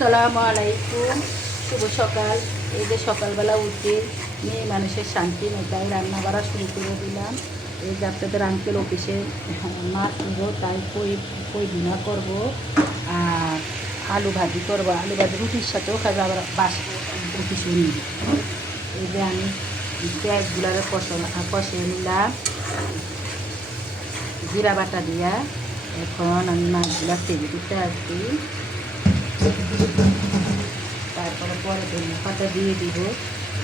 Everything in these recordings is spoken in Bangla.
আসসালামু আলাইকুম, শুভ সকাল। এই যে সকালবেলা উঠে মেয়ে মানুষের শান্তি নেই, তাই রান্না বাড়া শুরু করে দিলাম। এই যে আপনাদের আঙ্কেল অফিসে মাছ নিব, তাই কই ভুনা করবো আর আলু ভাজি করবো। আলু ভাজি রুটির সাথেও খাবে, আবার অফিসেও নিব। এই যে আমি পেঁয়াজগুলারে কষে নিলাম জিরা বাটা দিয়া। এখন আমি মাছগুলা তেল দিতে আসছি, তারপরে পরে ধনিয়া পাতা দিয়ে দিব।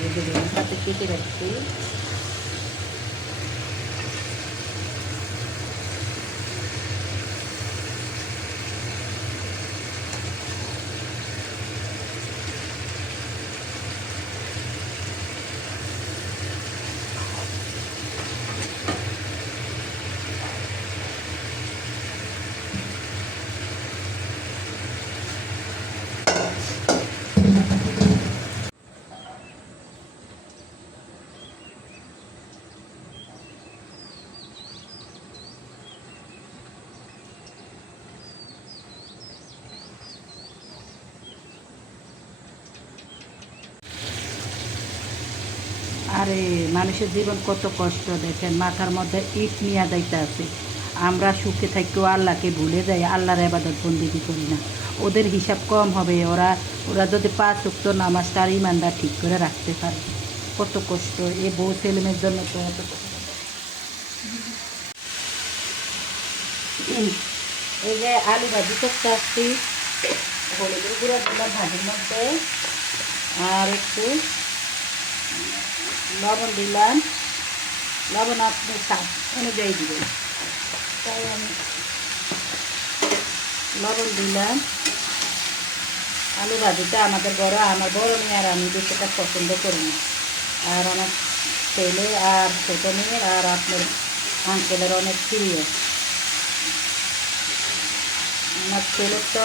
এই যে ধনিয়া পাতা কেটে রাখছি। আরে মানুষের জীবন কত কষ্ট দেখেন, মাথার মধ্যে ইট নিয়ে যাইতে আছে। আমরা সুখে থাকেও আল্লাহকে ভুলে যাই, আল্লাহর ইবাদত বন্দেগী করি না। ওদের হিসাব কম হবে, ওরা ওরা যদি 5 ওয়াক্ত নামাজটা আর ইমানটা ঠিক করে রাখতে পারে। কত কষ্ট এই বউ ছেলেমেয়ের জন্য, তো এত কষ্ট। এই যে আলু ভাজি করতে আসছি, হলুদের গুঁড়া দিলাম ভাজির মধ্যে, আর একটু লবণ দিলাম। লবণ আপনি স্বাদ অনুযায়ী দিবেন, তাই আমি লবণ দিলাম। আলু ভাজিটা আমার বড় মেয়ে আর আমি বেশিটা পছন্দ করি না। আর আমার ছেলে আর ছোটো মেয়ের আর আপনার আঙ্কেলের অনেক প্রিয়। আমার ছেলের তো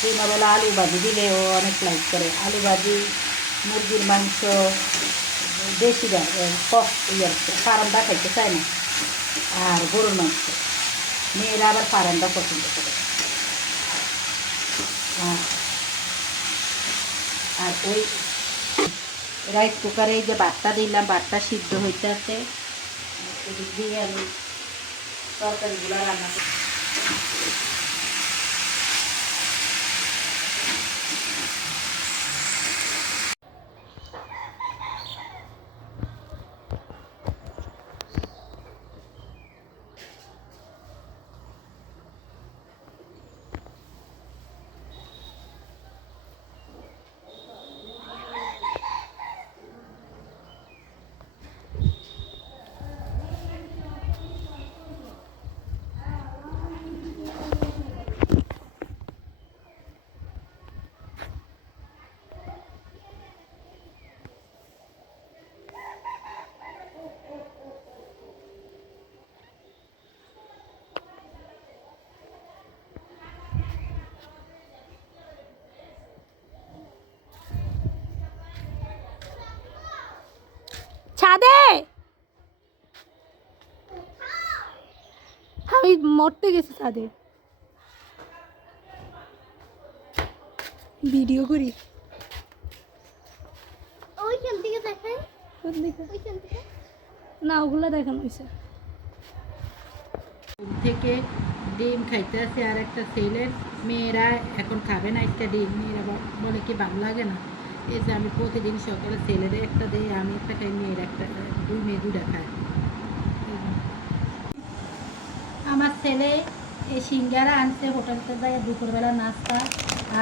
দিনবেলা আলু ভাজি দিলে ও অনেক লাইক করে। আলু ভাজি, মুরগির মাংস, দেশি ফার্মটা খাইতে চায় না, আর গরুর মাংস। মেয়েরা আবার ফার্মটা পছন্দ করে। আর ওই রাইস কুকারে এই যে ভাতটা দিলাম, ভাতটা সিদ্ধ হইতে আছে, এদিক দিয়ে আমি তরকারিগুলো রান্না করি। ছাদে আমি মরতে গেছি, ছাদে ভিডিও করি। ওইখান থেকে দেখাই, ওইখান থেকে না, ওগুলো দেখানো হয়েছে। থেকে ডিম খাইতে আছে আর একটা ছেলের, মেয়েরা এখন খাবে না একটা ডিম। মেয়েরা বলে কি ভালো লাগে না। এই যে আমি প্রতিদিন সকালে ছেলেরা একটা দিই, আমি একটা খাই, মেয়েরা একটা, দুই মেয়ে দুটা খায়। আমার ছেলে এই সিঙ্গারা আনছে হোটেল থেকে দুপুরবেলা নাস্তা,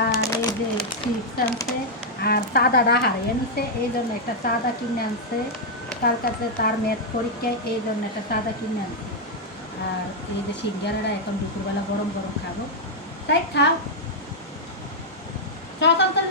আর এই যে চিপস আনছে, আর চাঁদাটা হারিয়ে আনছে, এই জন্য একটা চাঁদা কিনে আনছে। তার কাছে তার ম্যাথ পরীক্ষায়, এই জন্য একটা চাঁদা কিনে আনছে। আর এই যে সিঙ্গারাটা এখন দুপুরবেলা গরম গরম খাবো, তাই খাও। চল চল চল।